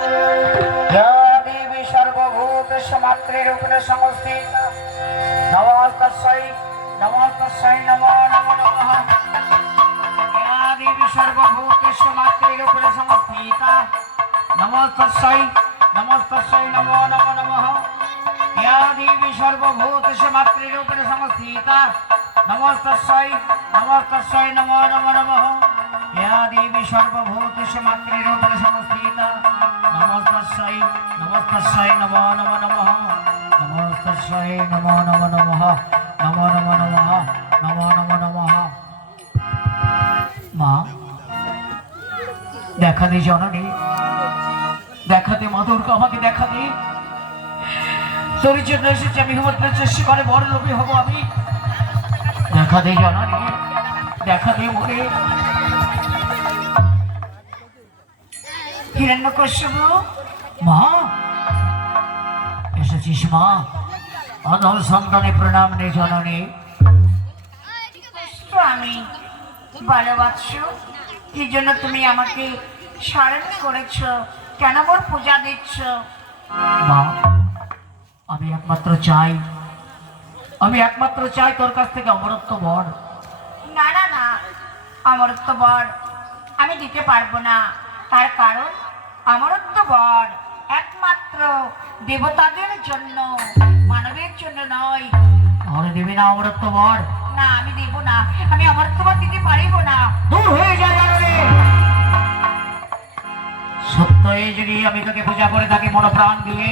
या देवी सर्वभूतेषु मातृरूपेण संस्थिता नमस्तस्यै नमस्तस्यै नमो नमो नमः या देवी सर्वभूतेषु मातृरूपेण संस्थिता नमस्तस्यै नमस्तस्यै नमो नमो नमः या देवी सर्वभूतेषु मातृरूपेण संस्थिता नमस्तस्यै नमस्तस्यै नमो नमो नमः या देवी सर्वभूतेषु मातृरूपेण संस्थिता नमस्तस्यै नमस्तस्यै नमो नमो नमः नमस्तस्यै नमो नमो नमः नमो नमो नमः नमो नमो नमः মা দেখা দে জননী দেখা দে মা দুর্গা আমাকে দেখা দে তোর জন্য এসেছি আমি ঘুমাতে চেষ্টা করে বড় লোভী হব আমি দেখা দে জননী দেখা দে মনে হিরণ্যকশ্যপু মা এসেছিস মা অধম সন্তানে প্রণাম নে জননী স্বামী বলো বৎস কি জন্য তুমি আমাকে স্মরণ করেছ কেন মোর পূজা দিচ্ছ মা আমি একমাত্র চাই তোর কাছ থেকে অমরত্ব বর না না না অমরত্ব বর আমি দিতে পারবো না তার কারণ অমরত্ব বর একমাত্র দেবতাদের জন্য মানবের জন্য নয় তাহলে দেবে না অমরত্ব বর না আমি দেব না আমি অমরত্ব বর দিতে পারিব না দূর হয়ে যায় জানলে সত্য এই যদি আমি তোকে পূজা করে থাকি মনোপ্রাণ দিয়ে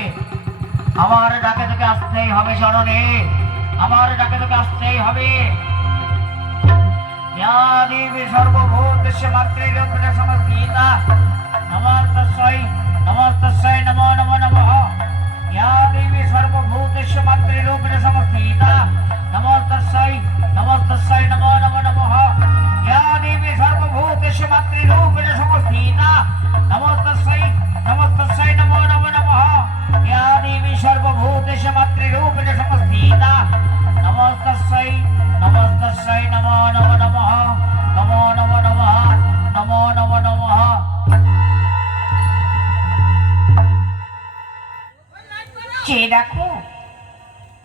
আমার ডাকে তোকে আসতেই হবে চরণে আমার ডাকে তোকে আসতেই হবে या देवी सर्वभूतेषु मातृरूपेण संस्थिता नमस्तस्यै नमो नमो नमः या देवी सर्वभूतेषु मातृरूपेण संस्थिता नमस्तस्यै नमो नमो नमः या देवी सर्वभूतेषु मातृरूपेण संस्थिता नमस्तस्यै नमो नमो नमः या देवी सर्वभूतेषु मातृरूपेण संस्थिता नमस्तस्यै नमो नमो नमः नमो नमो नमः চেয়ে দেখো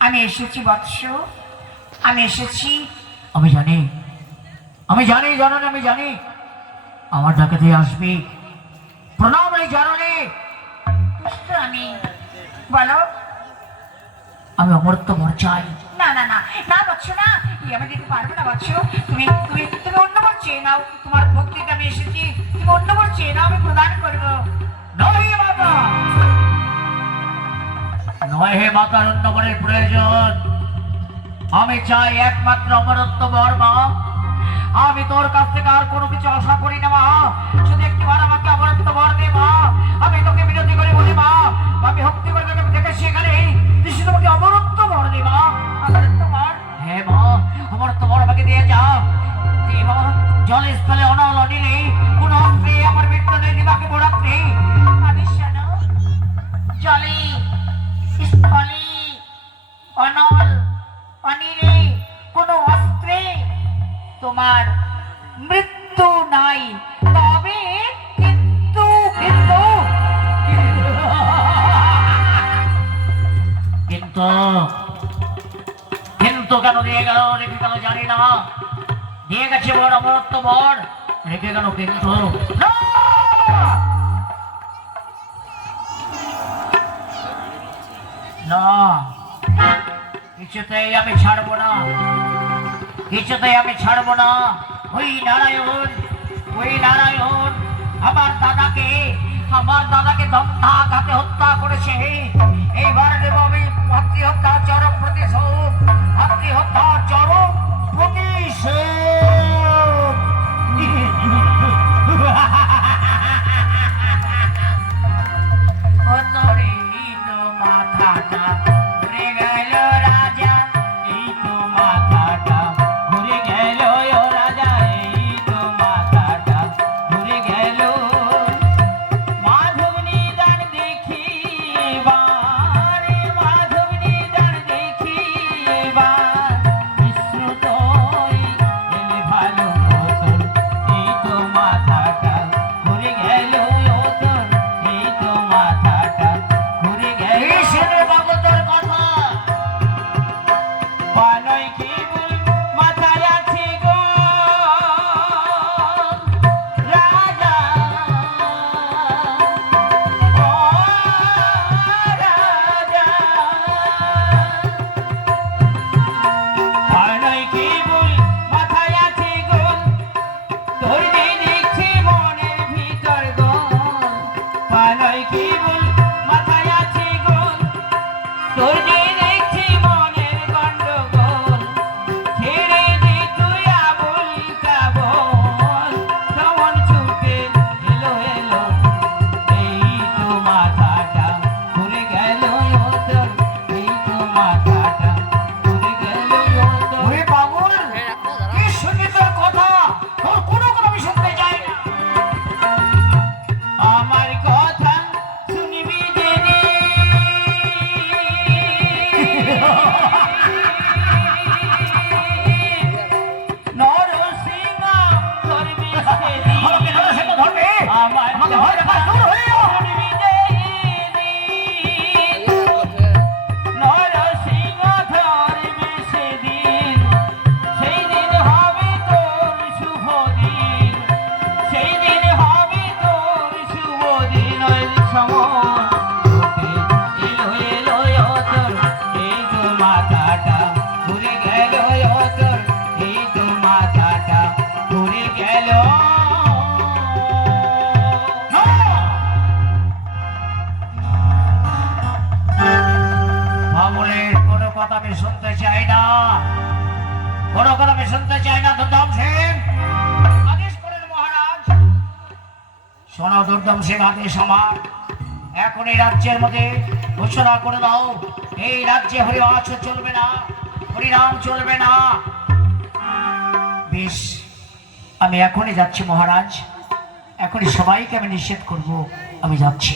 আমি এসেছি বৎস আমি এসেছি আমি জানি জননী আমি জানি আমার ডাকাতে আসবি প্রণাম নেই জননী আমি বলো আমি অমরত্ব বর চাই না না না না বৎস না আমি দিতে পারবো না বৎস তুমি তুমি তুমি অন্য বর চেয়ে নাও তোমার ভক্তিতে আমি এসেছি তুমি অন্য বর চেয়ে নাও আমি প্রদান করবো নয় মাতা নয় হে মাতার অন্য বরের প্রয়োজন আমি চাই একমাত্র অমরত্ব বর মা আমি তোর কাছ থেকে আর কোনো কিছু আশা করি না মা শুধু একটিবার আমাকে অমরত্ব বর দে মা আমি তোকে বিরতি করে বলি মা আমি ভক্তি করে তোকে দেখে সেখানে তুই তোমাকে অমরত্ব বর দে মা অমরত্ব বর হ্যাঁ মা অমরত্ব বর আমাকে দিয়ে যা মা জল স্থলে অনল অনিলে কোন অস্ত্রে আমার মৃত্যু দিবাকে বোড়াতে আমি শোনো জলে স্থলে অনল অনিলে কোন অস্ত্রে তোমার মৃত্যু নাই তবে কিন্তু কিন্তু কিন্তু কিন্তু কেন দিয়ে গেল রেখে গেল জানি না দিয়ে গেছে বড় অমরত্ব বর রেখে গেল কিন্তু না কিছুতেই আমি ছাড়বো না ওই নারায়ণ আমার দাদাকে দন্তাঘাতে হত্যা করেছে এইবার দেব আমি ভাতৃ হত্যা চরম প্রতিশোধ মাথাটা ঘুরে গেল রাজা এই তো মাথাটা ঘুরে গেল রাজা এই তো মাথাটা ঘুরে গেল মাধবনী দান দেখিবার বিষ্ণু তো নয় সমন ওতে এলো এলো তোর এই তো মাথাটা ঘুরে গেল তোর এই তো মাথাটা ঘুরে গেল। বাবুলের কোনো কথা আমি শুনতে চাই না, কোনো কথা আমি শুনতে চাই না। দুর্দম সিং আদেশ করেন মহারাজ। শোনো দুর্দম সিং, আদেশ আমার। এখন এই রাজ্যের মধ্যে ঘোষণা করে দাও, এই রাজ্যে হরিবাস চলবে না, হরিনাম চলবে না। বেশ, আমি এখনই যাচ্ছি মহারাজ, এখনই সবাইকে আমি নিষেধ করব। আমি যাচ্ছি।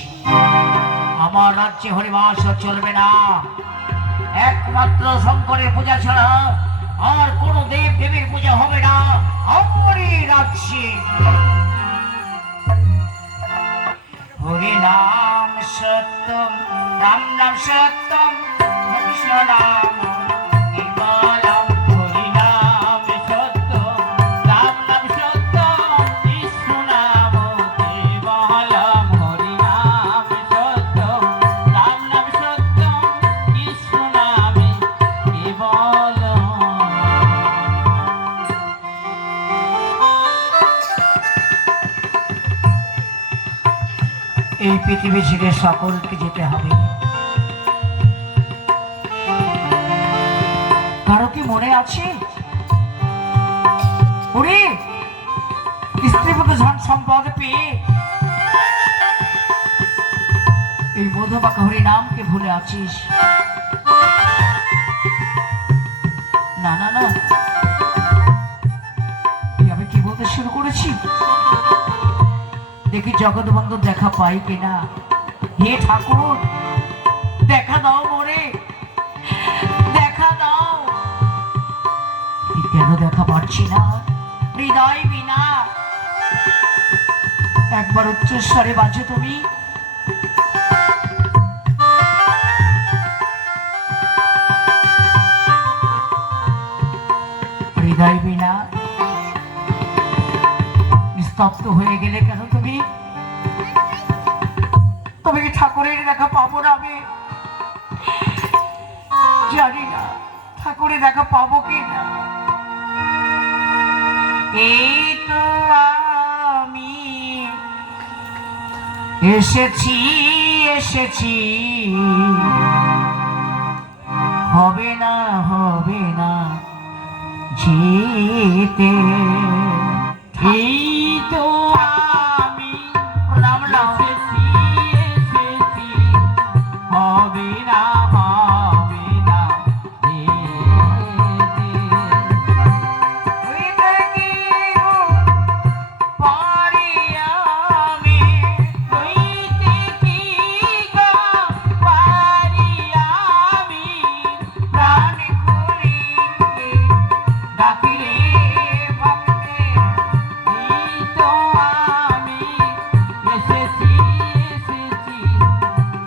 আমার রাজ্যে হরিবাস চলবে না, একমাত্র শঙ্করের পূজা ছাড়া আর কোন দেব দেবীর পূজা হবে না আমারই রাজ্যে। হরি নাম সত্যম, রাম নাম সত্যম, কৃষ্ণ নাম কেবলম। হরি নাম সত্য, রাম নাম সত্য, কৃষ্ণ নাম কেবলম। হরি নাম সত্য, রাম নাম সত্য, কৃষ্ণ নামে কেবলম। এই পৃথিবী ছেড়ে সকলকে যেতে হবে। কারো কি মনে আছে ওরে স্ত্রীপতি ধন সম্পদ পেয়ে এই মধুবাকা হরি নামকে ভুলে আছিস? না না না, আমি কি বলতে শুরু করেছি? দেখি জগৎবন্ধু দেখা পাই কিনা। হে ঠাকুর, দেখা দাও মোরে, দেখা দাও। কেন দেখা পাচ্ছি না? হৃদয় বিনা। একবার উচ্চস্বরে বাজো তুমি। হৃদয় বিনা স্তব্ধ হয়ে গেলে কেন তুমি? তবে কি ঠাকুরের দেখা পাবো না? আমি জানি না ঠাকুরের দেখা পাবো কি না। এই তো আমি এসেছি এসেছি, হবে না হবে না যেতে। এই তো আমি প্রণাম নাও। এসেছি এসেছি, হবে না হবে না যেতে। হইতে কি পারি আমি, হইতে কি গো পারি আমি, প্রাণ খুলিতে ডাকিলে ভক্তে। এই তো আমি এসেছি এসেছি,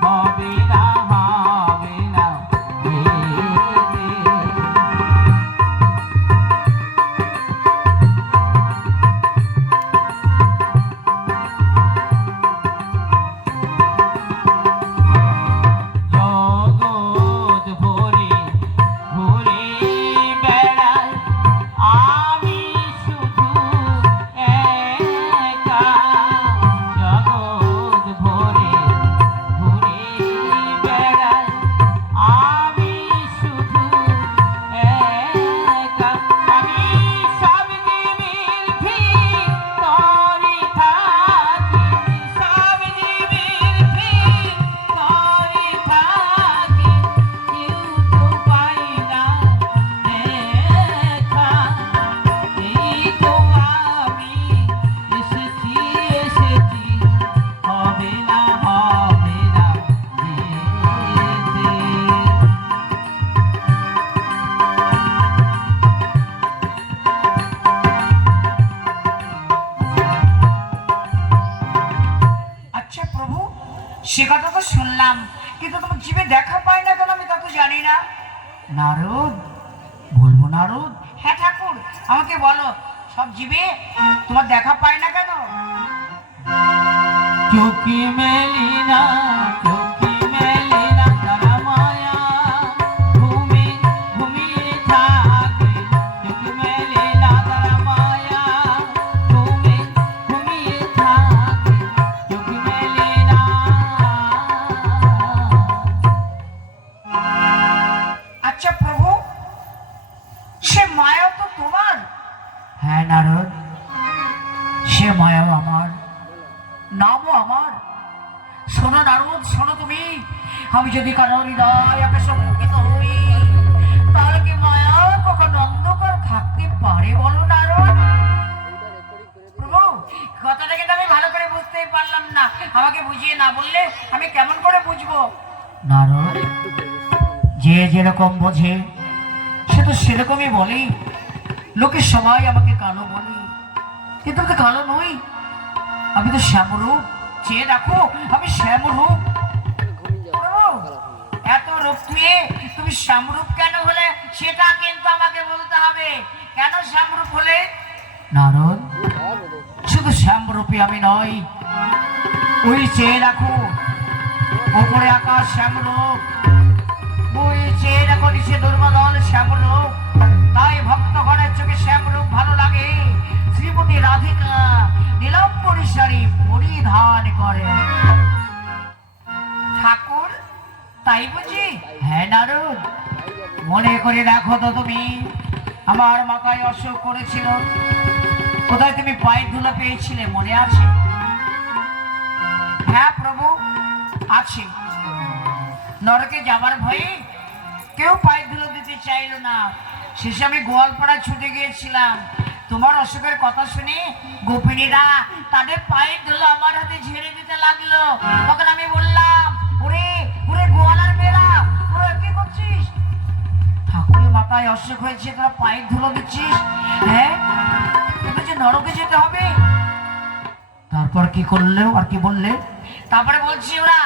হবে না হবে না যেতে। জগৎ ভরে ঘুরে বেড়াই আমি শুধু একা। জগৎ ভরে ঘুরে বেড়াই আমি শুধু একা। আমি সব জীবের ভিতরে থাকি, সব জীবের ভিতরে থাকি, কেউ তো পাই না দেখা। এই তো আমি এসেছি এসেছি, হবে না হবে না যেতে। আচ্ছা প্রভু, সে কথা তো শুনলাম, কিন্তু তোমার জীবে দেখা পায় না কেন আমি তা তো জানি না। নারদ, বলবো নারদ? হ্যাঁ ঠাকুর, আমাকে বলো, সব জীবে তোমার দেখা পায় না কেন? চোখে মেলি না তারা মায়া ঘুমে ঘুমিয়ে থাকে চোখে মেলি না তারা মায়া ঘুমে ঘুমিয়ে থাকে চোখে মেলি না। আচ্ছা প্রভু, সে মায়া তো তোমার। হ্যাঁ নারদ, সে মায়াও আমার, নামও আমার। শোনো নারদ, শোনো তুমি, আমি যদি কারো হৃদয় আকাশে মুখিত হই, তাহলে কি মায়া কখনো অন্ধকার থাকতে পারে বলো নারদ? প্রভু, কথাটা কিন্তু আমি ভালো করে বুঝতেই পারলাম না। আমাকে বুঝিয়ে না বললে আমি কেমন করে বুঝবো? নারদ, যে যেরকম বোঝে সে তো সেরকমই বলে। লোকে সবাই আমাকে কালো বলে, কিন্তু আমি তো কালো নই, আমি তো শ্যামরূপ। চেয়ে দেখো, আমি শ্যামরূপ। প্রভু, এত রূপ নিয়ে তুমি শ্যামরূপ কেন হলে সেটা কিন্তু আমাকে বলতে হবে। কেন শ্যামরূপ হলে? নারদ, শুধু শ্যামরূপী আমি নই, ওই চেয়ে দেখো ওপরে আকাশ শ্যামরূপ, ওই চেয়ে দেখো নিচে দুর্বদল শ্যামরূপ। তাই ভক্তগণের চোখে শ্যামরূপ ভালো লাগে। শ্রীমতী রাধিকা নীলাম্বরী শাড়ি পরিধান করে। ঠাকুর, তাই বুঝি? হ্যাঁ নারদ, মনে করে দেখো তো তুমি, আমার মাথায় অসুখ করেছিল, কোথায় তুমি পায়ের ধুলা পেয়েছিলে মনে আছে? হ্যাঁ প্রভু, আছে। নরকে যাবার ভয়ে কেউ পায়ে ধুলো দিতে চাইলো না। শেষে আমি গোয়ালপাড়া ছুটে গিয়েছিলাম। তোমার অসুখের কথা শুনে গোপিনীরা তাদের পায়ের ধুলো আমার হাতে ঝেড়ে দিতে লাগলো। তখন আমি বললাম, ওরে ওরে গোয়ালার মেয়েরা, ওরে কি করছিস? ঠাকুরের মাথায় অসুখ হয়েছে, তোরা পায়ের ধুলো দিচ্ছিস? হ্যাঁ, তোকে যে নরকে যেতে হবে। তারপর কি করলে আর কি বললে? তারপরে বলছি ওরা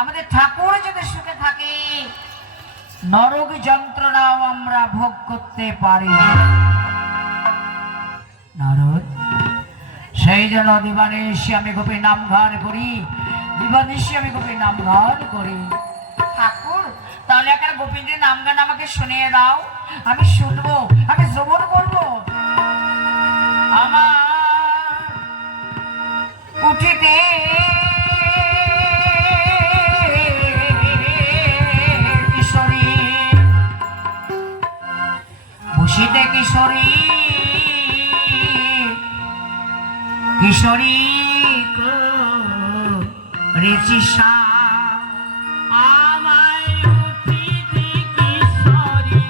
আমাদের ঠাকুর যদি সুখে থাকে, নরক যন্ত্রণাও আমরা ভোগ করতে পারি। নারদ, সেই জন্য দিবানিশি আমি গোপীর নাম গান করি, দিবানিশি আমি গোপীর নাম গান করি। ঠাকুর তাহলে একটা গোপীদের নাম গান আমাকে শুনিয়ে দাও, আমি শুনবো, আমি শ্রবণ করবো। আমার উঠিতে কিশোরী, বসিতে কিশোরী, কিশোরী রেচিসা আমায় উঠিতে কিশোরী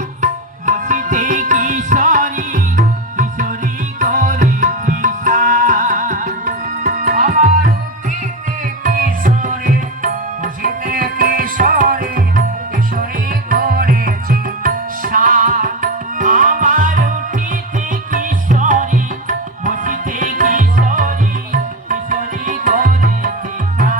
বসিতে কিশোরী কিশোরী করে তৃষা। আমার উঠিতে কিশোরী, বসিতে কিশোরী, কিশোরী করেছি সার। আমার উঠিতে কিশোরী বসিতে কিশোরী কিশোরী করে তৃষা।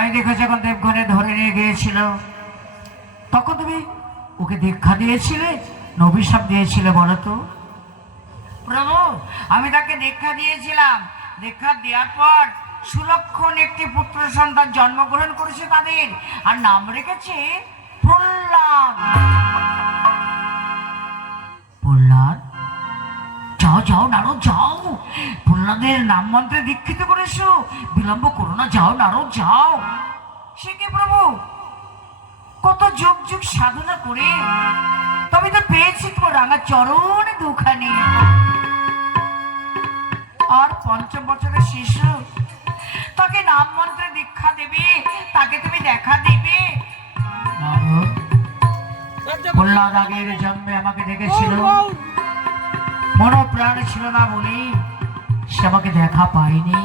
সবাই দেখেছে যখন দেবঘরে ধরে নিয়ে গিয়েছিল, তখন তুমি ওকে দীক্ষা দিয়েছিলে না অভিশাপ দিয়েছিলে বলো তো? প্রভু, আমি তাকে দীক্ষা দিয়েছিলাম। দীক্ষা দেওয়ার পর সুলক্ষণ একটি পুত্র সন্তান জন্মগ্রহণ করেছে তাদের, আর নাম রেখেছে প্রহ্লাদ। প্রহ্লাদ? যাও যাও নারদ যাও, প্রহ্লাদের নাম মন্ত্রে দীক্ষিত করেছো, বিলম্ব করো না, যাও নারদ যাও। সে কি প্রভু, কত যুগ যুগ সাধনা করে তবে তো পেয়েছি তোমার রাঙা চরণ দুখানি। আর 5 বছরের শিশু, তাকে নাম মন্ত্রে দীক্ষা দেবে, তাকে তুমি দেখা দেবে। নারদ, প্রহ্লাদ আগের জন্মে আমাকে দেখেছিল, মনোপ্রাণ ছিল না বলে সে আমাকে দেখা পায়নি।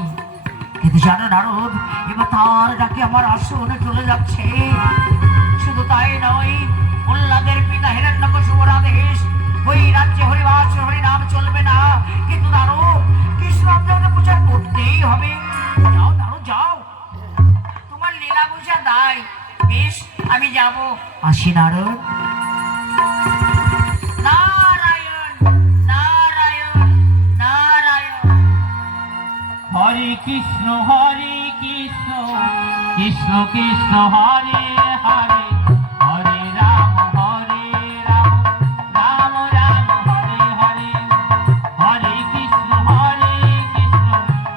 কিন্তু জানো নারদ, এবার তার ডাকে আমার আসনে চলে যাচ্ছে। শুধু তাই নয়, প্রহ্লাদের পিতা হিরণ্যকশিপুর আদেশ, ওই রাজ্যে হরিবাস হরিনাম চলবে না, কিন্তু নারদ কৃষ্ণ আপনাকে পূজা করতেই হবে। যাও নারদ যাও। তোমার লীলা বুঝা দায়, বেশ আমি যাব। আসি নারদ। নারায়ণ নারায়ণ নারায়ণ। হরে কৃষ্ণ কৃষ্ণ কৃষ্ণ হরে হরে, হরে রাম রাম রাম হরে হরে, হরে কৃষ্ণ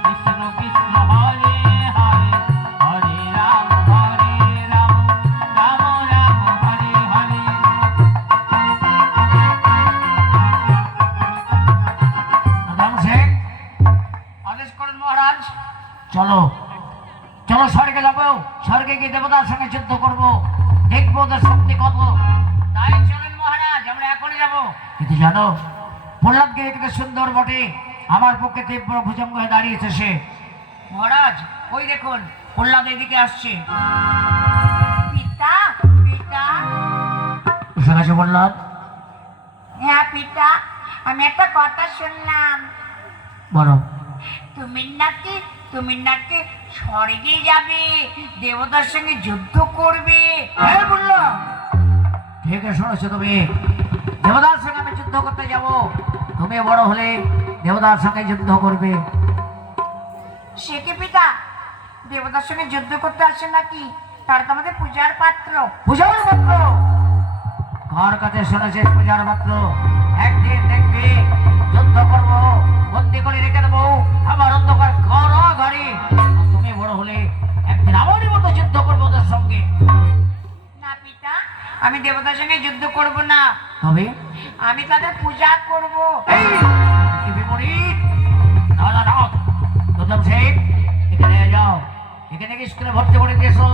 কৃষ্ণ কৃষ্ণ হরে হরে, হরে রাম রাম রাম হরে হরে। রাম সিং, আদেশ করেন মহারাজ। চলো চলো স্বর্গে যাবো, স্বর্গে গিয়ে দেবতার সঙ্গে যুদ্ধ করবো, দেখবো ওদের শক্তি কত। তাই চলেন মহারাজ, আমরা এখনই যাব। কিন্তু জানো, প্রহ্লাদকে দেখতে সুন্দর বটে, আমার পক্ষে তীব্র ভুজঙ্গ হয়ে দাঁড়িয়েছে সে। মহারাজ ওই দেখুন, প্রহ্লাদ এদিকে আসছে। পিতা পিতা। শুনেছো প্রহ্লাদ? হ্যাঁ পিতা, আমি একটা কথা শুনলাম। বলো। তুমি নাকি স্বর্গে যাবে, দেবতার সঙ্গে যুদ্ধ করবে। হ্যাঁ বললাম, ঠিক আছে শুনেছো তুমি, দেবতার সঙ্গে আমি যুদ্ধ করতে যাব। তুমি বড় হলে দেবতার সঙ্গে যুদ্ধ করবে। সে কি পিতা, দেবতার সঙ্গে যুদ্ধ করতে আসে নাকি? তার তো আমাদের পূজার পাত্র। পূজার পাত্র? কার কাছে শুনেছিস পূজার পাত্র? একদিন দেখবি যুদ্ধ করবো, বন্দি করে রেখে দেবো আমার অন্ধকার ঘরে। তুমি বড় হলে একদিন আমারই মতো যুদ্ধ করবো ওদের সঙ্গে। না পিতা, আমি দেবতার সঙ্গে যুদ্ধ করব না, তবে আমি তাদের পূজা করব। এই, কি বিপরীত! না না না, তোমরা শেখ এখানে যাও, এখানে স্কুলে ভর্তি করে দিয়েছো,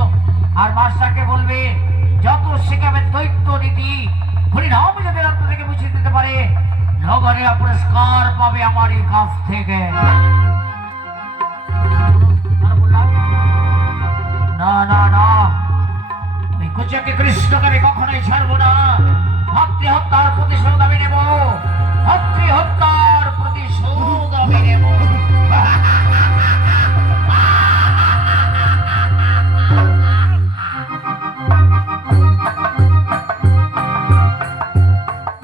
আর মাস্টারকে বলবে যত শেখাবে দৈত্য নীতি হরিনাম যদি অন্তর থেকে মুছে দিতে পারে, নগরে পুরস্কার পাবে আমার এই কাছ থেকে। না না না, এই কুচকে কৃষ্ণকে আমি কখনোই ছাড়বো না। ভাতৃ হত্যার প্রতিশোধ আমি নেব, ভাতৃ হত্যার প্রতিশোধ আমি নেব।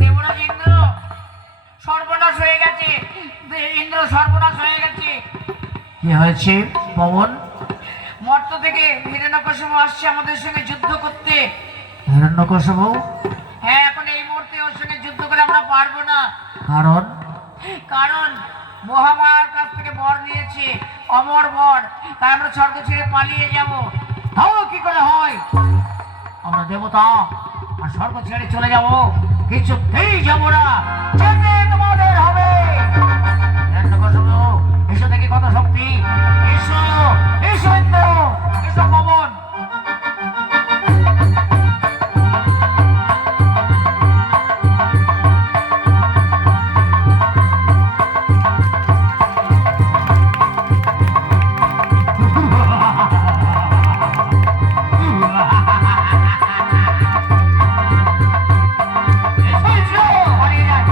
দেবরাজ ইন্দ্র সর্বনাশ হয়ে গেছে, ইন্দ্র সর্বনাশ হয়ে গেছে। কি হয়েছে পবন? মর্ত থেকে হিরণ্যকশিপু আসছে আমাদের সঙ্গে যুদ্ধ করতে। হিরণ্যকশিপু? হ্যাঁ, এখন এই মুহূর্তে ওর সঙ্গে যুদ্ধ করে আমরা পারবো না। কারণ? কারণ মহামায়ার কাছ থেকে বর নিয়েছে, অমর বর, তাই আমরা স্বর্গ ছেড়ে পালিয়ে যাব। তাও কি করে হয়? আমরা দেবতা আর স্বর্গ ছেড়ে চলে যাব? কিছুতেই যাবো না, যেতে তোমাদের হবে। হিরণ্যকশিপু, এসো দেখি কত শক্তি। এসো এসো ইন্দ্র, এসো পবন। এসো, এসো, পালিয়ে যাই।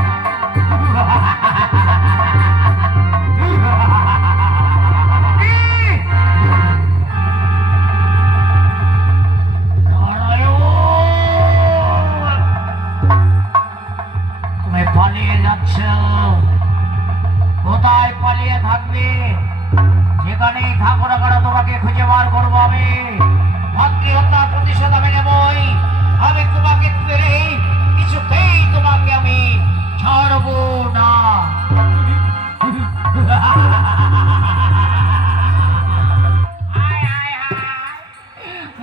পালিয়ে যাচ্ছ? কোথায় পালিয়ে থাকবে? যেখানেই থাকো না কেন তোমাকে খুঁজে বার করবো আমি। ভাগ্যে হত্যার প্রতিশোধ আমি নেবই। আমি তোমাকে পেরে কিছুতেই তোমাকে আমি ছাড়বো না। হায় হায় হায়,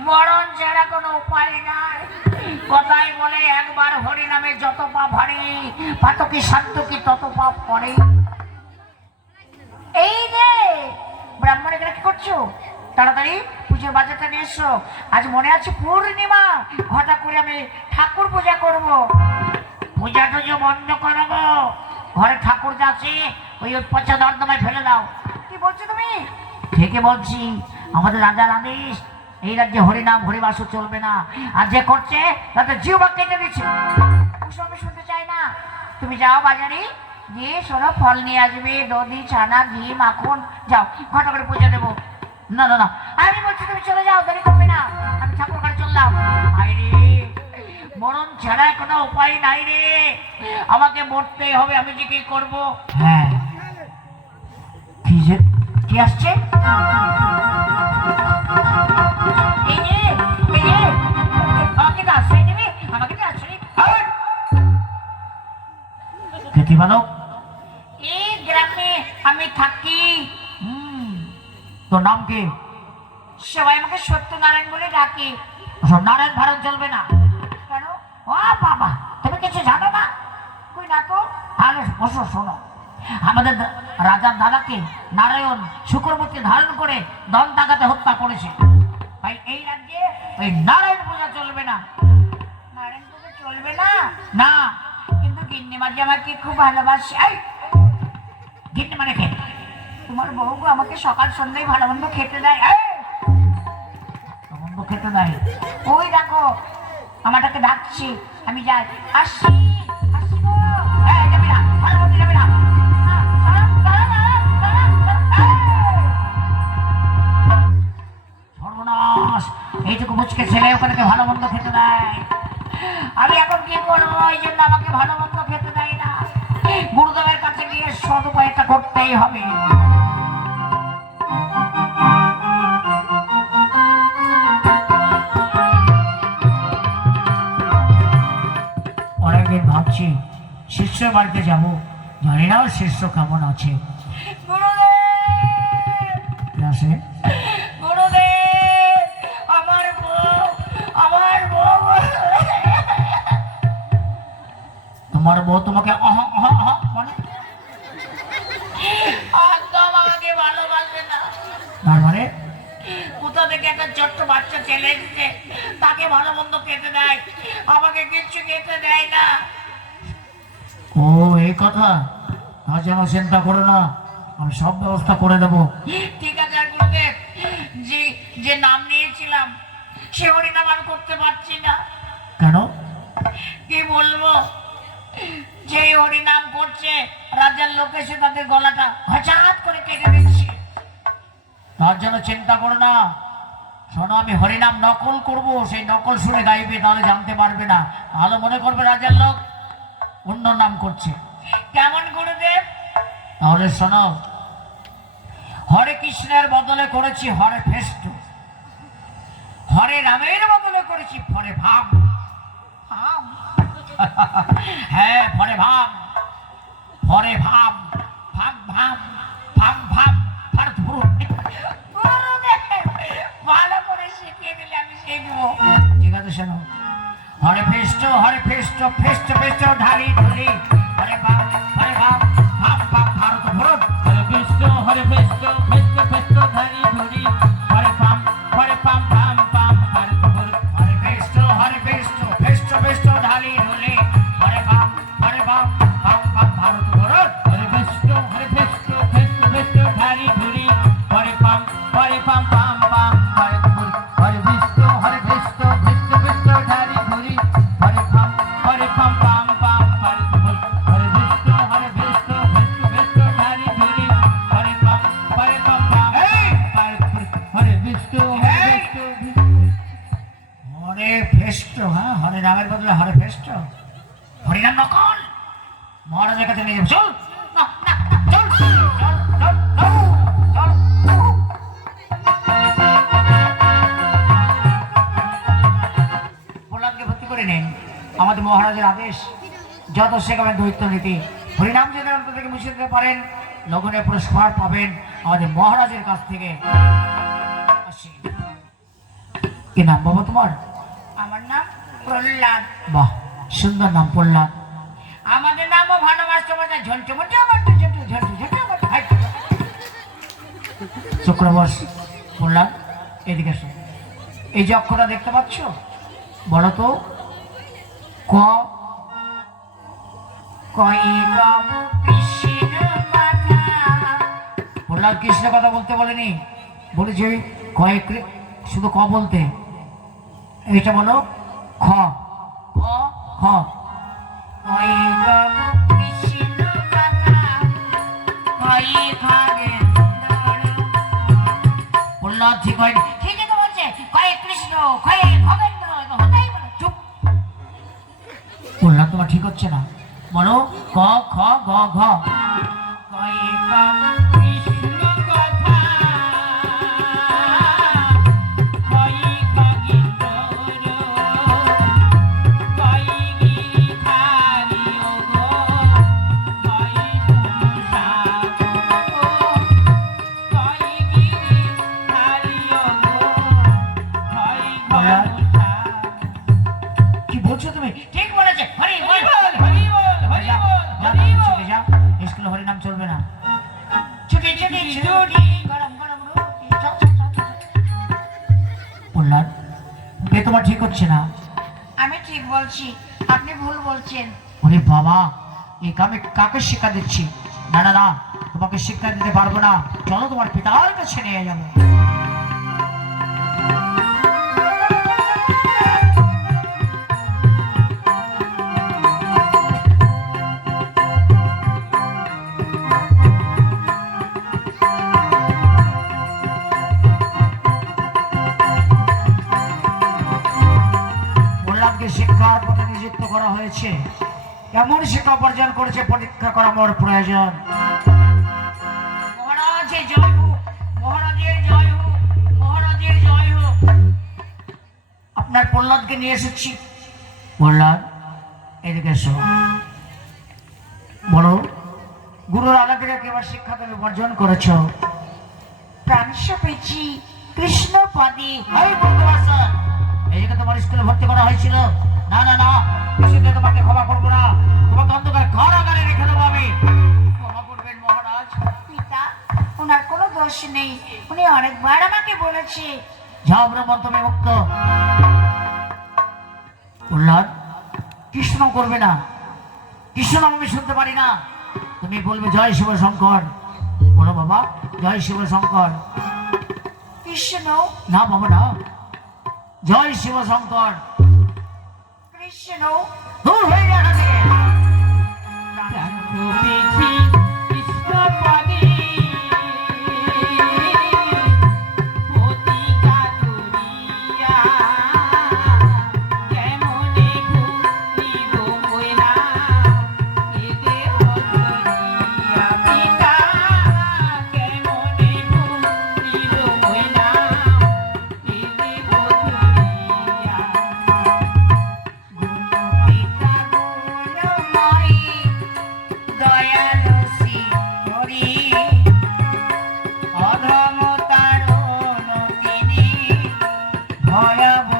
মরণ ছাড়া কোনো উপায় নাই। কথাই বলে একবার হরি নামে যত পাপ হারি, পাতকি সান্তকি তত পাপ করে। এই রে ব্রাহ্মণ, এখানে কি করছো? তাড়াতাড়ি পুজোর বাজারটা নিয়ে এসো। আজ মনে আছে পূর্ণিমা, ঘটা করে আমি ঠাকুর পূজা করব। পূজা টুজো বন্ধ করো গো। ঘরে ঠাকুর যাচ্ছে, ওই পচা দর্দমায় ফেলে দাও। কি বলছো তুমি? ঠিকই বলছি, আমাদের রাজার আদেশ, এই রাজ্যে হরিনাম হরিবাসু চলবে না। আর যে করছে তাতে জিহ্বা কেটে দিচ্ছে। ওসব আমি শুনতে চাই না। তুমি যাও বাজারে গিয়ে শোনো ফল নিয়ে আসবে, দধি, ছানা, ঘি, মাখন। যাও, ঘটা করে পুজো দেবো। না না না, আমি বলছি তুমি চলে যাও, দেরি করবে না। আমি ঠাকুর ঘরে চললাম। আইরে মরণ ছাড়া কোনো উপায় নাই রে। আমাকে মরতেই হবে, আমি যে কি করবো। হ্যাঁ, কি আসছে? এই যে, এই যে, আমাকে তো আশ্রয় দেবে, আমাকে তো আশ্রয়। কেতি বালক, এই গ্রামে আমি থাকি। তোর নাম কি? সবাই আমাকে সত্যনারায়ণ বলে ডাকে। ওসব নারায়ণ ভারত চলবে না। কেন? ও বাবা, তুমি কিছু জানো না? কই না তো। আরে বসো, শোনো। আমাদের রাজার দাদাকে নারায়ণ শুকরমূর্তি ধারণ করে দল ডাকাতে হত্যা করেছে। তাই এই রাজ্যে ওই নারায়ণ পূজা চলবে না। নারায়ণ পুজো চলবে না? না। কিন্তু গিন্নিমা যে আমাকে খুব ভালোবাসে। এই, গিন্নি মানে কে? তোমার বউ গো, আমাকে সকাল সন্ধ্যায় ভালো মন্দ খেতে দেয়। এই, বন্ধু খেতে দেয়? ওই দেখো আমাটাকে ডাকছি, আমি যাই। আসি, আসি গো। এই, যাবি না, ভালো মন্দ যাবি না। সর্বনাশ, এইটুকু মুচকে ছেলে ওখানে ভালো মন্দ খেতে দেয়। আমি এখন কি করবো? এই জন্য আমাকে ভালো মন্দ খেতে দেয় না। গুরুদেবের কাছে গিয়ে সদ উপায়টা করতেই হবে। অনেকদিন ভাবছি শিষ্যের বাড়িতে যাব, জানি না শিষ্য কেমন আছে। গুরুদেব, কি আছে? গুরুদেব, আমার বউ, আমার বউ। তোমার বউ তোমাকে অহ অহ অহ মানে? একদম আমাকে ভালোবাসে না। তার মানে? কোথা থেকে একটা ছোট্ট বাচ্চা ছেলে এসেছে, তাকে ভালো মন্দ খেতে দেয়, আমাকে কিচ্ছু খেতে দেয় না। ও এই কথা। আজ আমার চিন্তা করো না, আমি সব ব্যবস্থা করে দেবো। ঠিক আছে। আর গুরুদেব, যে যে নাম নিয়েছিলাম সে হরিনাম আমি করতে পারছি না। কেন? কি বলবো, যে হরিনাম করছে রাজার লোক এসে তাদের গলাটা হঠাৎ করে কেটে দিচ্ছে। তার জন্য চিন্তা করো না। শোনো, আমি হরিনাম নকল করব, সেই নকল শুনে গাইবে, তাহলে জানতে পারবে না, তাহলে মনে করবে রাজার লোক অন্য নাম করছে। কেমন গুরুদেব? তাহলে শোনো, হরে কৃষ্ণের বদলে করেছি হরে ফেষ্ট, হরে রামের বদলে করেছি ফরে ভাম। হাম? হ্যাঁ, ফরে ভাম, ফরে ভাম, ভাম ভাম, ভাম ভাম, ফার ধুর। গুরুদেব, ভালো করে শিখিয়ে দিলে আমি শিখবো। ঠিক আছে, শোনো, হরে ফেষ্ট, হরে ফেষ্ট, ফেষ্ট ফেষ্ট ঢালি ঢুলি, হরে ভাম, হরে ভাম, ভাম ভাম, ভারত ভরত। হরে ফেষ্ট, হরে ফেষ্ট, ফেষ্ট ফেষ্ট ঢালি ঢুলি, হরে ভাম, হরে ভাম, ভাম ভাম, ভারত ভরত। হরে ফেষ্ট, হরে ফেষ্ট, ফেষ্ট ফেষ্ট ঢালি ঢুলি, হরে ভাম, হরে ভাম, ভাম ভাম, ভারত ভরত। হরে ফেষ্ট, হরে ফেষ্ট, ফেষ্ট ফেষ্ট ঢালি ঢুলি, হরে ভাম, হরে ভাম, ভাম ভাম, ভারত ভরত। হরে ফেষ্ট, হরে ফেষ্ট, ফেষ্ট ফেষ্ট ঢালি ঢুলি, হরে ভাম, হরে ভাম, ভাম ভাম, ভারত ভরত। হরে ফেষ্ট, হরে ফেষ্ট, ফেষ্ট ফেষ্ট ঢালি ঢুলি, হরে ভাম, হরে ভাম, ভাম ভারত ভরত। হরে ফেষ্ট, হরে ফেষ্ট, হরে ফেষ্ট। হ্যাঁ, হরে রামের বদলে হরে ফেষ্ট, হরিনাম নকল। মহারাজের কাছে নিয়ে যাবো চল না, না, না, চল চল চল চল চল। প্রহ্লাদকে ভর্তি করে নেন, আমাদের মহারাজের আদেশ যত শেখাবেন দৈত্য নীতি হরিনাম যদি অন্তর থেকে মুছে দিতে পারেন লগ্নে পুরস্কার পাবেন আমাদের মহারাজের কাছ থেকে। আসি। কি নাম বাবা তোমার? আমার নাম প্রহ্লাদ। বাহ, সুন্দর নাম প্রহ্লাদ। আমাদের নামও ভালোবাসতে পারে ঝন্টু মন্টু মন্টু ঝন্টু ঝন্টু ঝন্টু মন্টু। হাই। চক্রবশ প্রহ্লাদ এদিকে এসো। এই যে অক্ষরটা দেখতে পাচ্ছ বলো তো ক। কয়ে গম কৃষ্ণ কথা। প্রহ্লাদ কৃষ্ণের কথা বলতে বলেনি, বলেছে কয়েক শুধু ক বলতে। এটা বলো খ। ক খ। কয়ে গম কৃষ্ণ কথা। কয়ে খগেন প্রহ্লাদ ঠিক হয়নি। ঠিকই তো বলছে, কয়ে কৃষ্ণ কয়ে খগেন্দ্র, হতেই পারে। চুপ। প্রহ্লাদ তোমার ঠিক হচ্ছে না, বলো ক খ গ ঘ। কয়ে গম কৃষ্ণ কথা কই খগেন্দ্র কই গিরিধারী ওগো কই তুষা কই গিরিধারী ওগো কই ঘনুষা। কি বলছো তুমি? ঠিক বলেছে, হরি বল। হরি বল হরি যা, বল যা, হরি বল। চলে যা, স্কুলে হরিনাম চলবে না। ছুটি ছুটি ছুটি গরম গরম রুটি। চল, চল, চল, চল। প্রহ্লাদ এ তোমার ঠিক হচ্ছে না। আমি ঠিক বলছি, আপনি ভুল বলছেন। ওরে বাবা, এই কামে কাকে শিক্ষা দিচ্ছি? না না না, তোমাকে শিক্ষা দিতে পারবো না, চলো তোমার পিতার কাছে নিয়ে যাবো। প্রহ্লাদকে শিক্ষার পথে নিযুক্ত করা হয়েছে, এমন শিক্ষা অর্জন করেছে পরীক্ষা করা আমার প্রয়োজন। মহারাজের জয় হোক, মহারাজের জয় হোক, মহারাজের জয় হোক। আপনার প্রহ্লাদকে নিয়ে এসেছি। প্রহ্লাদ এদিকে এসো। বলো গুরুর আলা থেকে কেবল শিক্ষা তুমি অর্জন করেছ? প্রাণস পেয়েছি কৃষ্ণ পদে। এই বন্ধুবাসা, এইদিকে তোমার স্কুলে ভর্তি করা হয়েছিল। না না না, সেটা তোমাকে ক্ষমা করবো না, তোমাকে অন্ধকার কারাগারে রেখে দেবো আমি। ক্ষমা করবেন মহারাজ। পিতা, ওনার কোনো দোষ নেই, উনি অনেকবার আমাকে বলেছে। যাও ব্রাহ্মণ, তুমি মুক্ত। প্রহ্লাদ কৃষ্ণ করবে না, কৃষ্ণ নাম আমি শুনতে পারি না। তুমি বলবে জয় শিব শঙ্কর। বলো বাবা জয় শিব শঙ্কর। কৃষ্ণ না বাবা না, জয় শিব শঙ্কর। কৃষ্ণ দূর হয়ে যা এখান থেকে। পেয়েছি কৃষ্ণ পদে প্রতিজ্ঞা করিয়া কেমনে ভুলিব ময়না এ দেহ ধরিয়া। পিতা কেমনে ভুলিব ময়না এ দেহ ধরিয়া। পিতা গুণময়ী দয়ালু শ্রী হরি, অধম তারুণ তিনি ভয়াবহ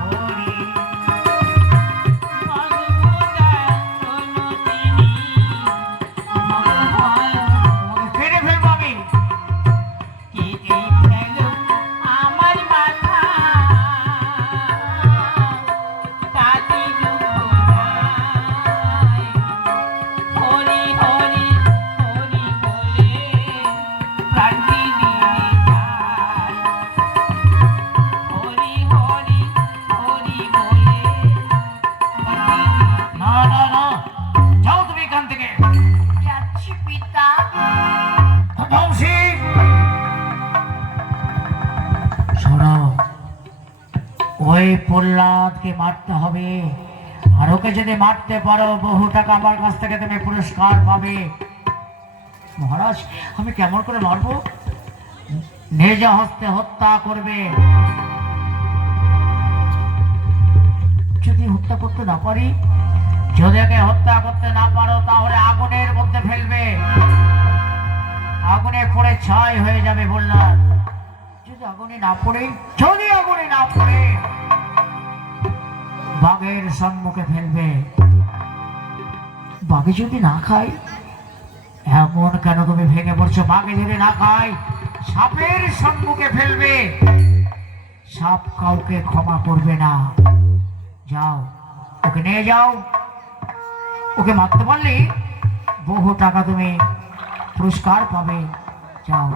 হরি। তোমাকে ফেলে ফেলবো আমি। আমার মাথা তাতে হরি হরি হরি বলে প্রাণ দিয়ে যায়। হরি হরি হরি বলে না না না, যাও তুমি এখান থেকে। যাচ্ছি পিতা। ধ্বংসী শোনো, ওই প্রহ্লাদকে মারতে হবে, আর ওকে যদি মারতে পারো বহু টাকা আমার কাছ থেকে তুমি পুরস্কার পাবে। মহারাজ আমি কেমন করে মারবো? নিজ হস্তে হত্যা করবে। যদি হত্যা করতে না পারি, যদি একে হত্যা করতে না পারো তাহলে আগুনের মধ্যে ফেলবে, আগুনে পড়ে ছাই হয়ে যাবে বললাম। যদি আগুনে না পড়ে, যদি আগুনে না পড়ে বাঘের সম্মুখে ফেলবে। বাঘে যদি না খায়, এমন কেন তুমি ভেঙে পড়ছো? বাঘে যদি না খায় সাপের সম্মুখে ফেলবে, সাপ কাউকে ক্ষমা করবে না। যাও ওকে নিয়ে যাও, ওকে মারতে পারলে বহু টাকা তুমি পুরস্কার পাবে। যাও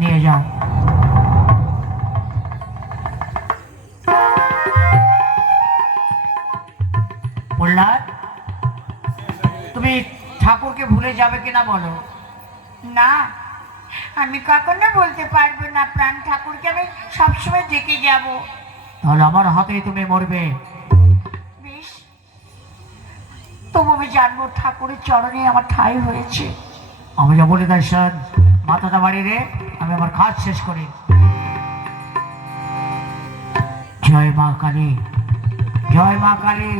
নিয়ে যাও। প্রহ্লাদ তুমি ঠাকুরকে ভুলে যাবে কিনা বলো? না, আমি কখনো বলতে পারবো না। প্রাণ ঠাকুরকে আমি সবসময় ডেকে যাব। তাহলে আমার হাতেই তুমি মরবে। বেশ, তবু আমি জানবো ঠাকুরের চরণে আমার ঠাঁই হয়েছে। আমি যা বলি তাই শোন, মাথাটা বাড়িয়ে রে, আমি আমার কাজ শেষ করি। জয় মা কালী, জয় মা কালী,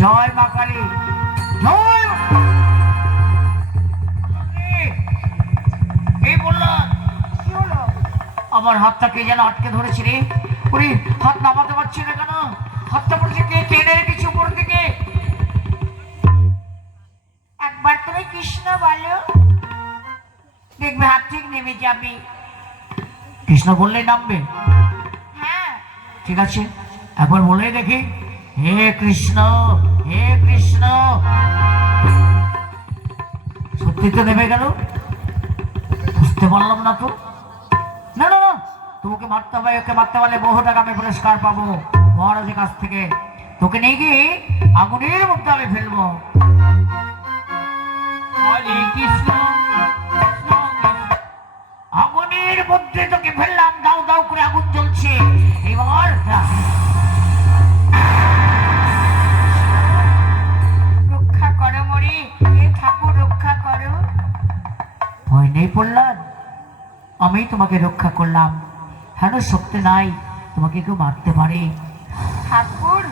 জয় মা কালী, জয় মা কালী। এই বললাম, কি হলো? আমার হাতটা কে যেন আটকে ধরেছি রে। ওরে হাত নামাতে পারছি না কেন? হাতটা পড়ছে কে টেনে রেখেছি উপর দিকে। একবার তুমি কৃষ্ণ বলো, দেখবে হাত ঠিক নেমে যাবে। কৃষ্ণ বললেই নামবে? হ্যাঁ, ঠিক আছে, একবার বলেই দেখি। হে কৃষ্ণ, হে কৃষ্ণ। সত্যি তো নেমে গেল, বুঝতে পারলাম না তো। না না না, তোমাকে মারতে হবে। ওকে মারতে পারলে বহু টাকা আমি পুরস্কার পাবো মহারাজের কাছ থেকে। তোকে নিয়ে গিয়ে আগুনের মধ্যে আমি ফেলবো। হরে কৃষ্ণ কৃষ্ণ কৃষ্ণ। আগুনের মধ্যে তোকে ফেললাম, দাও দাও করে আগুন জ্বলছে। এবার রক্ষা করো মরি, হে ঠাকুর রক্ষা করো। ভয় নেই প্রহ্লাদ, আমি তোমাকে রক্ষা করলাম। হ্যাঁ শক্তি নাই তোমাকে কেউ মারতে পারে। ঠাকুর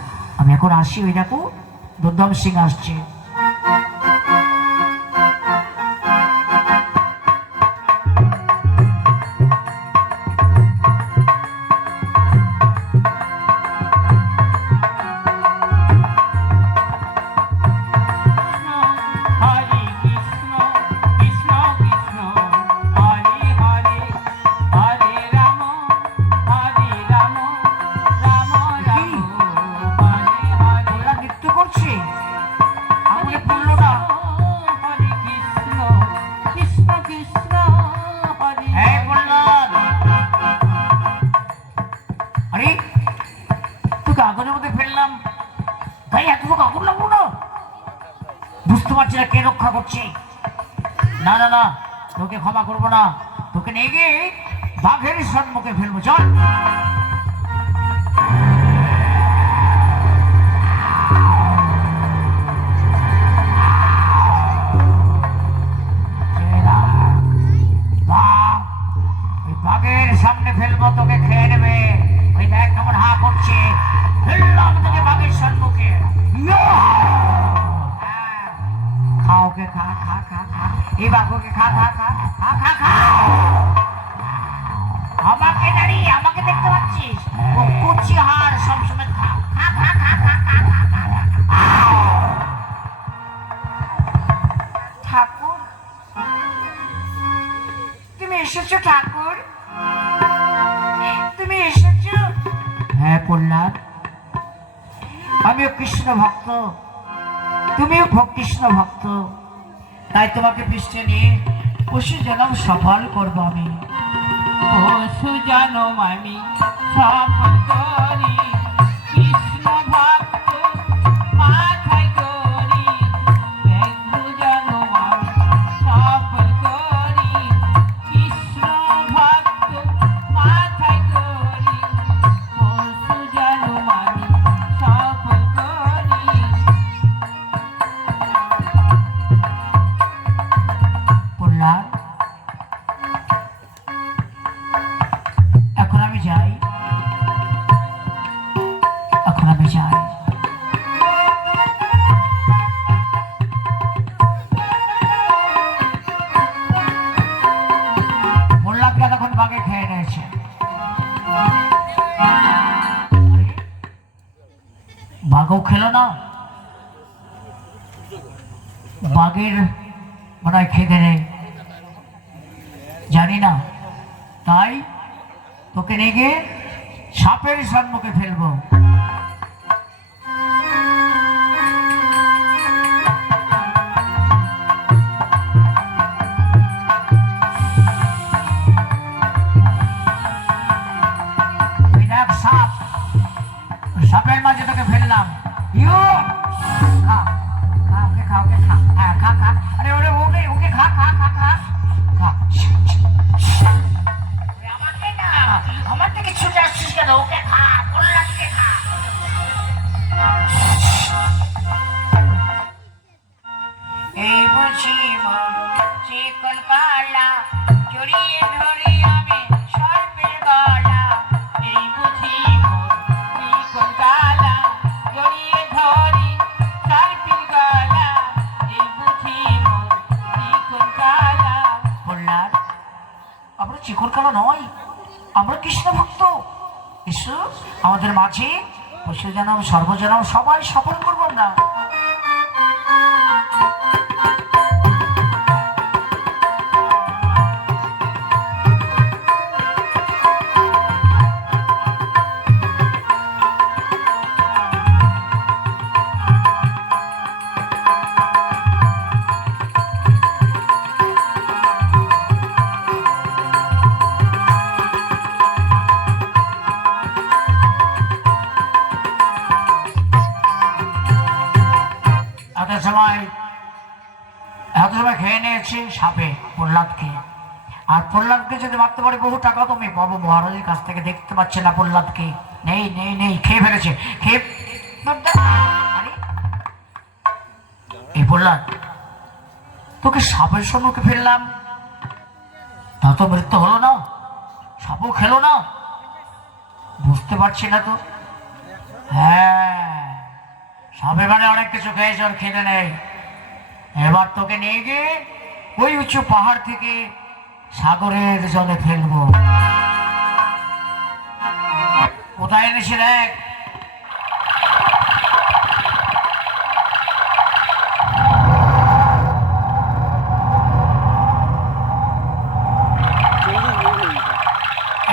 আমি এখন আসি। ওই দেখো দুর্দম সিং আসছে। হরে কৃষ্ণ কৃষ্ণ কৃষ্ণ হরে হরে, হরে রাম রাম রাম হরে হরে। ওরা নৃত্য করছে, আমাকে বললো না। হরে কৃষ্ণ কৃষ্ণ কৃষ্ণ হরে এই প্রহ্লাদ, আরে তোকে আগুনের মধ্যে ফেললাম, তাই এতটুকু আগুন লাগবো না? বুঝতে পারছি না কে রক্ষা করছে। না না না, তোকে ক্ষমা করবো না। তোকে নিয়ে গিয়ে বাঘের সম্মুখে ফেলবো। চল। বাঘের সামনে ফেলবো, তোকে খেয়ে নেবে। ওই দেখ কেমন হা করছে। ফেললাম তোকে বাঘের সম্মুখে। খা ওকে, খা খা খা খা। এই বাঘকে খা খা খা খা খা খা। আমাকে দাঁড়িয়ে আমাকে দেখতে পাচ্ছিস? ও কুচি হাড় সবসময় খা খা খা খা খা খা খা খা। ঠাকুর তুমি এসেছো? ঠাকুর তুমি এসেছো? হ্যাঁ প্রহ্লাদ, আমিও কৃষ্ণ ভক্ত, তুমিও কৃষ্ণ ভক্ত, তাই তোমাকে পৃষ্ঠে নিয়ে পশু জনম সফল করবো আমি। পশু জনম আমি সফল করি, কৃষ্ণ ভক্ত মাথায় করি। পশু জনম আমি সফল করি, কৃষ্ণ ভক্ত মাথায় করি। পশু জনম আমি সফল করি। কেউ খেলো না? বাঘের মনে হয় খেতে নেই, জানি না, তাই তোকে নিয়ে গিয়ে সাপের সম্মুখে ফেলবো। সাপ, সাপের মাঝে তোকে ফেললাম। ইউ খা খা, ওকে খা, ওকে খা, হ্যাঁ খা খা, আরে ওরে ওকে ওকে খা খা খা খা খা। আমাকে না, আমার থেকে ছুটে আসছিস কেন? ওকে খা, প্রহ্লাদকে খা। এই বুঝি মন চিকন কালা, জড়িয়ে ধরি আমি সর্পের গলা। এই বুঝি মোর চিকন কালা, জড়িয়ে ধরি সার্পের গলা। এই বুঝি মোর চিকন কালা। প্রহ্লাদ, আমরা চিকন কালো নয়, আমরা কৃষ্ণ ভক্ত। এসো আমাদের মাঝে, পশু জানাও সর্বজনাও সবাই সফল করবো আমরা। এত সময় খেয়ে নিয়েছি সাপে প্রহ্লাদকে, আর প্রহ্লাদকে যদি মারতে পারি বহু টাকা তুমি পাবো মহারাজের কাছ থেকে। দেখতে পাচ্ছে না প্রহ্লাদকে, নেই নেই নেই, খেয়ে ফেলেছে, খেয়ে। আরে এই প্রহ্লাদ, তোকে সাপের সম্মুখে ফেললাম, তা তো মৃত্যু হলো না, সাপও খেলো না, বুঝতে পারছি না তো। হ্যাঁ, সাপে মানে অনেক কিছু খেয়েছে, ওর খেতে নেই। এবার তোকে নিয়ে গিয়ে ওই উঁচু পাহাড় থেকে সাগরের জলে ফেলবো। কোথায় এনেছি দেখ।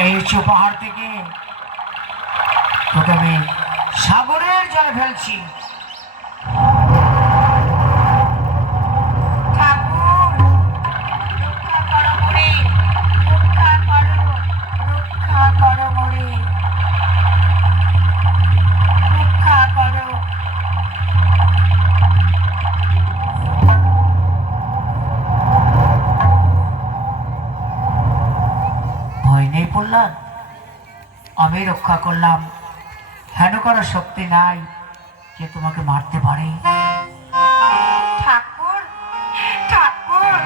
এই উঁচু পাহাড় থেকে তোকে আমি সাগরের জলে ফেলছি। আমি রক্ষা করলাম, হেন করার শক্তি নাই যে তোমাকে মারতে পারে। ঠাকুর, ঠাকুর,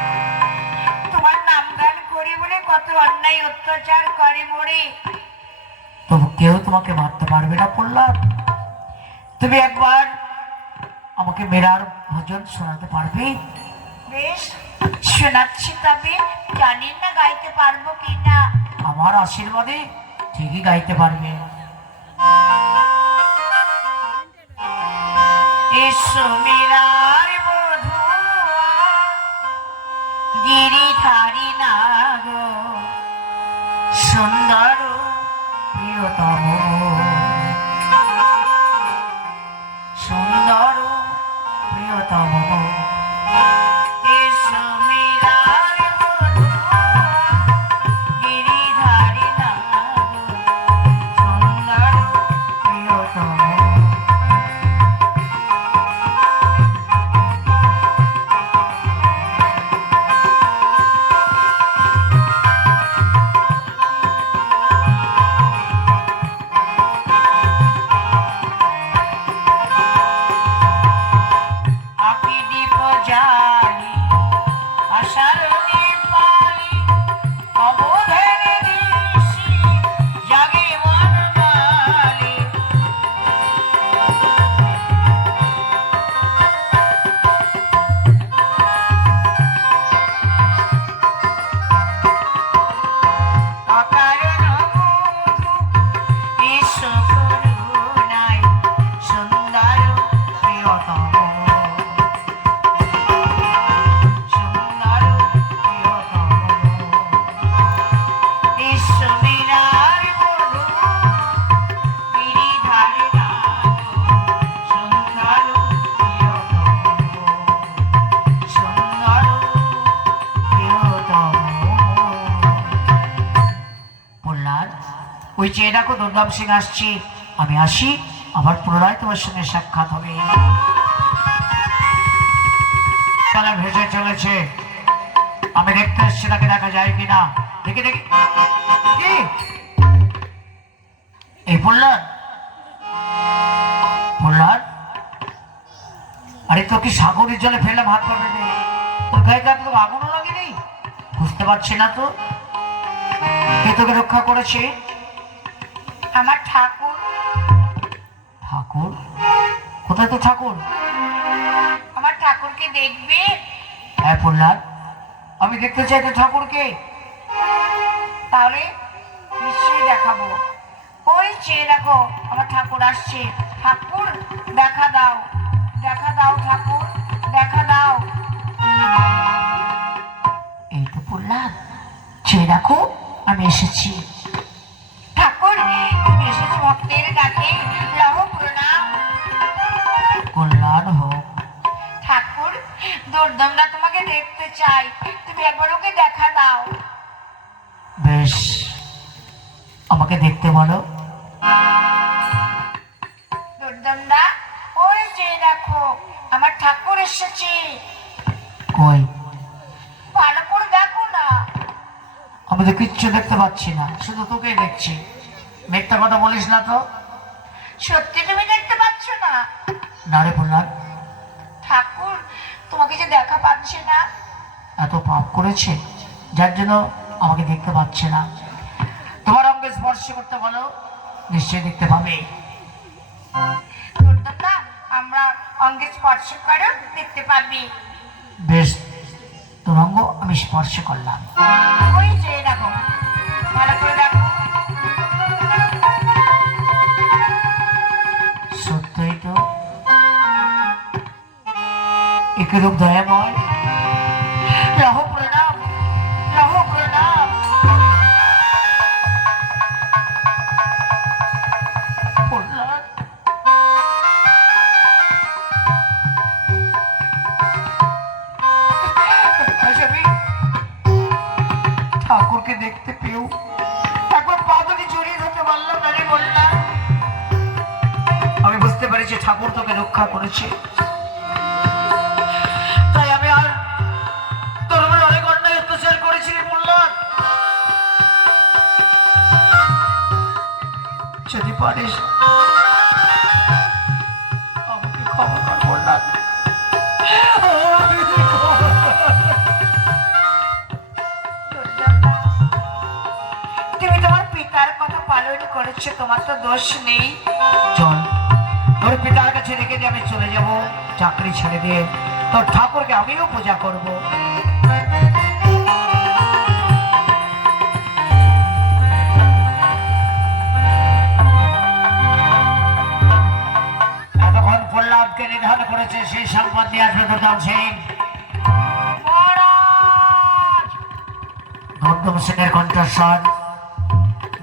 তোমার নাম গান করি বলে কত অন্যায় অত্যাচার করে মোরে, তবু কেউ তোমাকে মারতে পারবে না প্রহ্লাদ। তুমি একবার আমাকে মেরার ভজন শোনাতে পারবে? বেশ, শোনাচ্ছি, তবে জানি না গাইতে পারবো কিনা। আমার আশীর্বাদে ঠিকই গাইতে পারবে। এসো মীরার বধূয়া, গিরিধারী নাগ, সুন্দর প্রিয়তম, সুন্দর প্রিয়তম, এসো মীরার বধূয়া, গিরিধারী নাগ, সুন্দর প্রিয়তম। ওই যে দেখো দুর্দাম সিং আসছি, আমি আসি, আবার পুনরায় তোমার সঙ্গে সাক্ষাৎ হবে। তাহলে ভেসে চলেছে, আমি দেখতে এসছি তাকে দেখা যায় কিনা। দেখি দেখি কি এই প্রহ্লাদ, প্রহ্লাদ, আরে তো কি সাগরের জলে ফেললাম হাত পা বেঁধে, তোর গায়ে তো আগুনও লাগেনি, বুঝতে পারছি না তো কে তোকে রক্ষা করেছে? আমার ঠাকুর। ঠাকুর? কোথায় তো ঠাকুর? আমার ঠাকুরকে দেখবে? হ্যাঁ প্রহ্লাদ, আমি দেখতে চাই তো ঠাকুরকে। তাহলে নিশ্চয়ই দেখাবো। ওই চেয়ে দেখো আমার ঠাকুর আসছে। ঠাকুর দেখা দাও, দেখা দাও ঠাকুর, দেখা দাও। এই তো প্রহ্লাদ, চেয়ে দেখো আমি এসেছি। ঠাকুর তুমি এসেছো ভক্তের ডাকে, লহ প্রণাম। কল্যাণ হোক। ঠাকুর দুর্দমরা তোমাকে দেখতে চাই, তুমি একবার ওকে দেখা দাও। বেশ, আমাকে দেখতে বলো। দুর্দমরা ওই যে দেখো আমার ঠাকুর এসেছে। কই? ভালো করে দেখো না। আমি তো কিচ্ছু দেখতে পাচ্ছি না, শুধু তোকেই দেখছি। মিথ্যা কথা বলিস না তো। সত্যি তুমি দেখতে পাচ্ছ না? না রে প্রহ্লাদ, ঠাকুর তোমাকে যে দেখা পাচ্ছে না। এত পাপ করেছে যার জন্য আমাকে দেখতে পাচ্ছে না। তোমার অঙ্গে স্পর্শ করতে বলো, নিশ্চয়ই দেখতে পাবে। দুর্দমরা আমরা অঙ্গে স্পর্শ করো, দেখতে পাবি। বেশ, তোর অঙ্গ আমি স্পর্শ করলাম। ওই যে দেখো, ভালো করে দেখো। সত্যই তো, একে রূপ দয়াময়। লহ প্রণাম, লহ প্রণাম। প্রহ্লাদ, আজ আমি ঠাকুরকে দেখতে পেয়েও একবার পা দুটি জড়িয়ে ধরতে পারলাম না রে বললাম। আমি বুঝতে পেরেছি ঠাকুর তোকে রক্ষা করেছে, তাই আমি আর তোর উপরে অনেক অন্যায় অত্যাচার করেছি রে বললাম। যদি পারিস আমাকে ক্ষমা কর বললাম। তুমি তোমার পিতার কথা পালন করেছো, তোমার তো দোষ নেই। চল, তোর পিতার কাছে রেখে দিয়ে আমি চলে যাব, চাকরি ছেড়ে দিয়ে তোর ঠাকুরকে আমিও পূজা করব। এতক্ষণ প্রহ্লাদকে নিধন করেছে সেই সংবাদ নিয়ে আসবে দুর্দম সিং। মহারাজ! দুর্দম সিংয়ের কণ্ঠস্বর,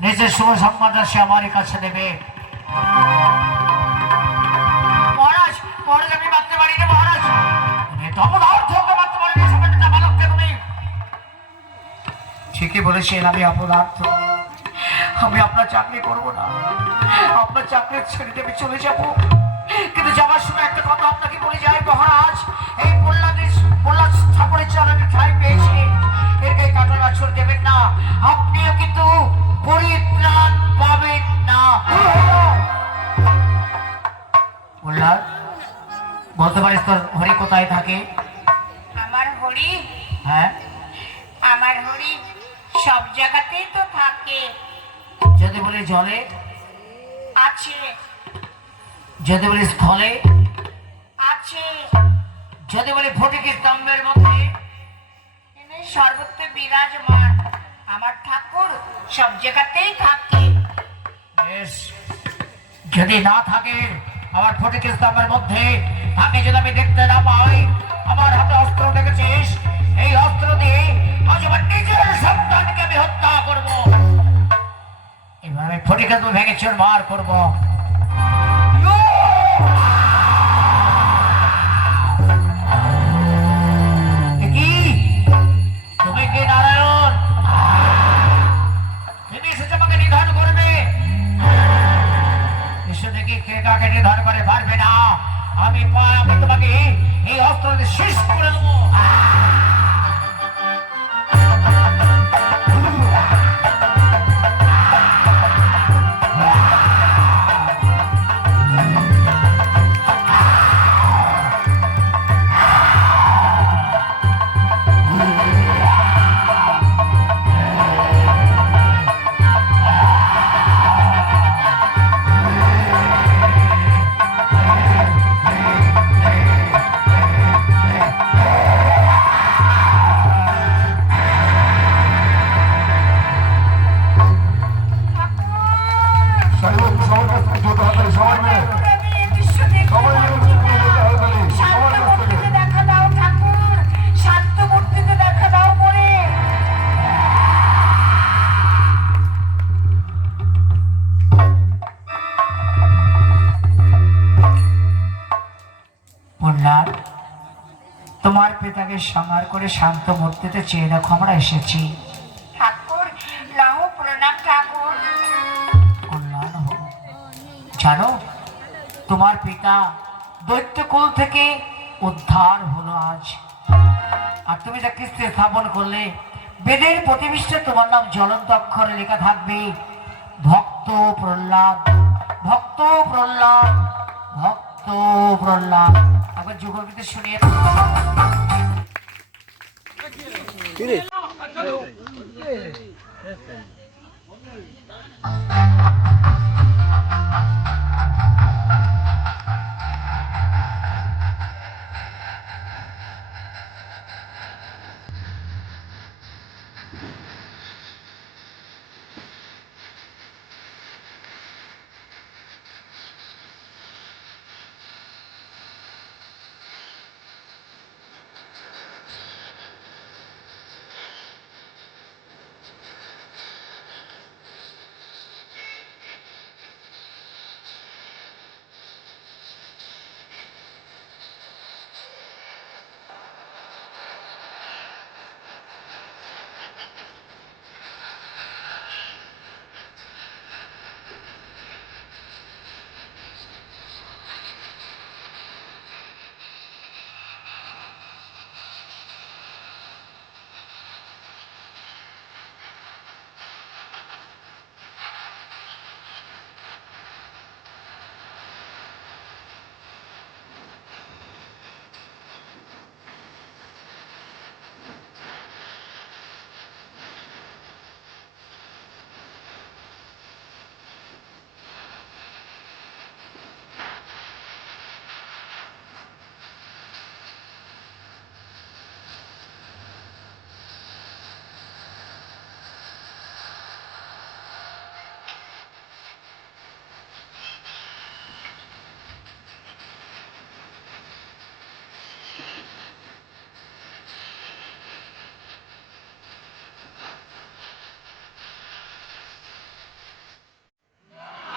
নিজের শুভ সংবাদটা সে আমারই কাছে দেবে। মহারাজ, মহারাজ আমি মারতে পারি না মহারাজ। তুমি তো অপদার্থ, ওকে মারতে পারবি, সবাইটা বালককে তুমি। ঠিকই বলেছেন, আমি অপদার্থ। আমি আপনার চাকরি করব না, আপনার চাকরি ছেড়ে দিয়ে আমি চলে যাব। কিন্তু যাওয়ার সময় একটা কথা আপনাকে বলে যাই মহারাজ, এই প্রহ্লাদ ঠাকুরের চরণে ঠাঁই পেয়েছে, এর গায়ে কাটার আঁচড় দেবেন না, আপনিও কিন্তু পরিত্রাণ পাবেন না। প্রহ্লাদ, বলতে পারিস তোর হরি কোথায় থাকে? আমার হরি, হ্যাঁ, আমার হরি সব জায়গাতেই তো থাকে। যদি বলি জলে, আছে, যদি বলি স্থলে, আছে, যদি বলি ফটিক স্তম্ভের মধ্যে, তিনি সর্বত্র বিরাজমান। আমার ঠাকুর সব জায়গাতেই থাকে। বেশ, যদি না থাকে আমার ফটিক স্তম্ভের মধ্যে তাকে যদি আমি দেখতে না পাই, আমার হাতে অস্ত্র রেখেছিস, এই অস্ত্র দিয়ে আজ আমার নিজের সন্তানকে আমি হত্যা করব। এবার আমি ফটিকে তো ভেঙে চুরমার করবো। কি তুমি কি নারায়ণ? তুমি এসেছো আমাকে নিধন করবে? করে তাকে সংহার করে শান্ত মূর্তিতে চেয়ে দেখো আমরা এসেছি। ঠাকুর লহ প্রণাম ঠাকুর। কল্যাণ হোক। জানো তোমার পিতা দৈত্যকুল থেকে উদ্ধার হলো আজ, আর তুমি যাকে স্থাপন করলে বেদের প্রতিবিষ্টে তোমার নাম জ্বলন্ত অক্ষরে লেখা থাকবে ভক্ত প্রহ্লাদ, ভক্ত প্রহ্লাদ, ভক্ত প্রহ্লাদ। একবার যুগলগীতি শুনিয়ে